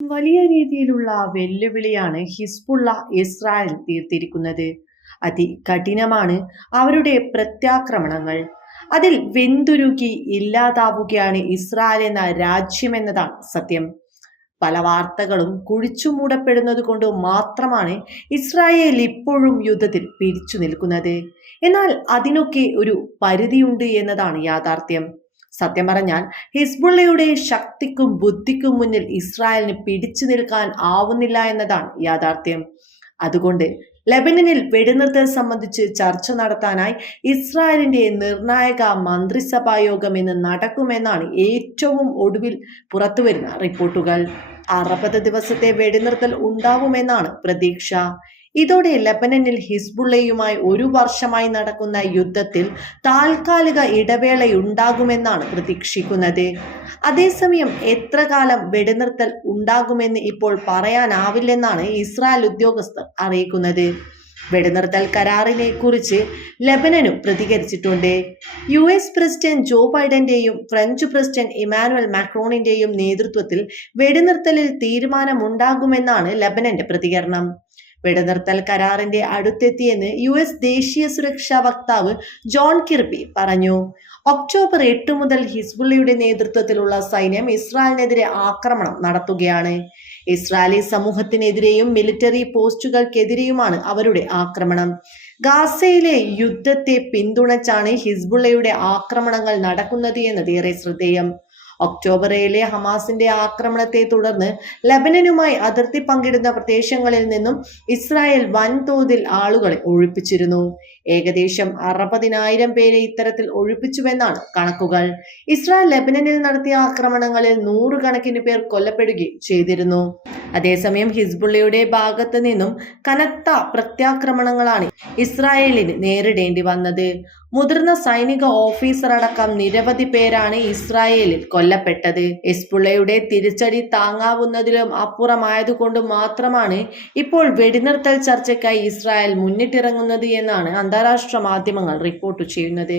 വലിയ രീതിയിലുള്ള വെല്ലുവിളിയാണ് ഹിസ്ബുള്ള ഇസ്രായേൽ തീർത്തിരിക്കുന്നത്. അതികഠിനമാണ് അവരുടെ പ്രത്യാക്രമണങ്ങൾ. അതിൽ വെന്തുരുകി ഇല്ലാതാവുകയാണ് ഇസ്രായേൽ എന്ന രാജ്യമെന്നതാണ് സത്യം. പല വാർത്തകളും കുഴിച്ചു മൂടപ്പെടുന്നത് കൊണ്ട് മാത്രമാണ് ഇസ്രായേൽ ഇപ്പോഴും യുദ്ധത്തിൽ പിരിച്ചു നിൽക്കുന്നത്. എന്നാൽ അതിനൊക്കെ ഒരു പരിധിയുണ്ട് എന്നതാണ് യാഥാർത്ഥ്യം. സത്യം പറഞ്ഞാൽ ഹിസ്ബുള്ളയുടെ ശക്തിക്കും ബുദ്ധിക്കും മുന്നിൽ ഇസ്രായേലിന് പിടിച്ചു നിൽക്കാൻ ആവുന്നില്ല എന്നതാണ് യാഥാർത്ഥ്യം. അതുകൊണ്ട് ലബനനിൽ വെടിനിർത്തൽ സംബന്ധിച്ച് ചർച്ച നടത്താനായി ഇസ്രായേലിന്റെ നിർണായക മന്ത്രിസഭാ യോഗം ഇന്ന് നടക്കുമെന്നാണ് ഏറ്റവും ഒടുവിൽ പുറത്തുവരുന്ന റിപ്പോർട്ടുകൾ. അറുപത് ദിവസത്തെ വെടിനിർത്തൽ ഉണ്ടാവുമെന്നാണ് പ്രതീക്ഷ. ഇതോടെ ലെബനനിൽ ഹിസ്ബുള്ളയുമായി ഒരു വർഷമായി നടക്കുന്ന യുദ്ധത്തിൽ താൽക്കാലിക ഇടവേളയുണ്ടാകുമെന്നാണ് പ്രതീക്ഷിക്കുന്നത്. അതേസമയം എത്ര കാലം വെടിനിർത്തൽ ഉണ്ടാകുമെന്ന് ഇപ്പോൾ പറയാനാവില്ലെന്നാണ് ഇസ്രായേൽ ഉദ്യോഗസ്ഥർ അറിയിക്കുന്നത്. വെടിനിർത്തൽ കരാറിനെ കുറിച്ച് ലബനനും പ്രതികരിച്ചിട്ടുണ്ട്. യു എസ് പ്രസിഡന്റ് ജോ ബൈഡന്റെയും ഫ്രഞ്ച് പ്രസിഡന്റ് ഇമാനുവൽ മാക്രോണിന്റെയും നേതൃത്വത്തിൽ വെടിനിർത്തലിൽ തീരുമാനമുണ്ടാകുമെന്നാണ് ലബനന്റെ പ്രതികരണം. വെടിനിർത്തൽ കരാറിന്റെ അടുത്തെത്തിയെന്ന് യു എസ് ദേശീയ സുരക്ഷാ വക്താവ് ജോൺ കിർബി പറഞ്ഞു. ഒക്ടോബർ എട്ട് മുതൽ ഹിസ്ബുള്ളയുടെ നേതൃത്വത്തിലുള്ള സൈന്യം ഇസ്രായേലിനെതിരെ ആക്രമണം നടത്തുകയാണ്. ഇസ്രായേലി സമൂഹത്തിനെതിരെയും മിലിറ്ററി പോസ്റ്റുകൾക്കെതിരെയുമാണ് അവരുടെ ആക്രമണം. ഗാസയിലെ യുദ്ധത്തെ പിന്തുണച്ചാണ് ഹിസ്ബുള്ളയുടെ ആക്രമണങ്ങൾ നടക്കുന്നത് എന്നത് ഏറെ ശ്രദ്ധേയം. ഒക്ടോബർ ഏഴിലെ ഹമാസിന്റെ ആക്രമണത്തെ തുടർന്ന് ലബനനുമായി അതിർത്തി പങ്കിടുന്ന പ്രദേശങ്ങളിൽ നിന്നും ഇസ്രായേൽ വൻതോതിൽ ആളുകളെ ഒഴിപ്പിച്ചിരുന്നു. ഏകദേശം അറുപതിനായിരം പേരെ ഇത്തരത്തിൽ ഒഴിപ്പിച്ചുവെന്നാണ് കണക്കുകൾ. ഇസ്രായേൽ ലബനനിൽ നടത്തിയ ആക്രമണങ്ങളിൽ നൂറുകണക്കിന് പേർ കൊല്ലപ്പെടുകയും ചെയ്തിരുന്നു. അതേസമയം ഹിസ്ബുള്ളയുടെ ഭാഗത്ത് നിന്നും കനത്ത പ്രത്യാക്രമണങ്ങളാണ് ഇസ്രായേലിന് നേരിടേണ്ടി വന്നത്. മുതിർന്ന സൈനിക ഓഫീസർ അടക്കം നിരവധി പേരാണ് ഇസ്രായേലിൽ കൊല്ലപ്പെട്ടത്. എസ്പുള്ളയുടെ തിരിച്ചടി താങ്ങാവുന്നതിലും അപ്പുറമായതുകൊണ്ട് മാത്രമാണ് ഇപ്പോൾ വെടിനിർത്തൽ ചർച്ചയ്ക്കായി ഇസ്രായേൽ മുന്നിട്ടിറങ്ങുന്നത് എന്നാണ് അന്താരാഷ്ട്ര മാധ്യമങ്ങൾ റിപ്പോർട്ട് ചെയ്യുന്നത്.